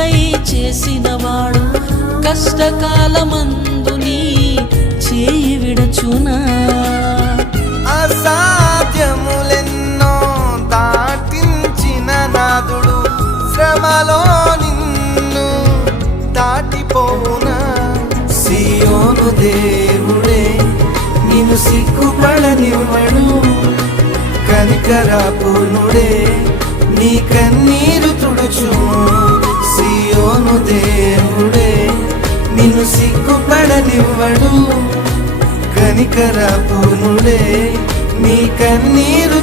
కొరకై చేసినవాడు కష్టకాలమందు నీ చేయి విడచునా? అసాధ్యములెన్నో దాటించిన నాదుడు శ్రమలో నిన్ను దాటిపోవునా? సియోను దేవుడే నిన్ను సిగ్గుపడనివ్వడు, కనికరపూర్ణుడే నీ కన్నీరు తుడుచును. సియోను దేవుడే నిన్ను సిగ్గుపడనివ్వడు, కనికరపూర్ణుడే నీ కన్నీరు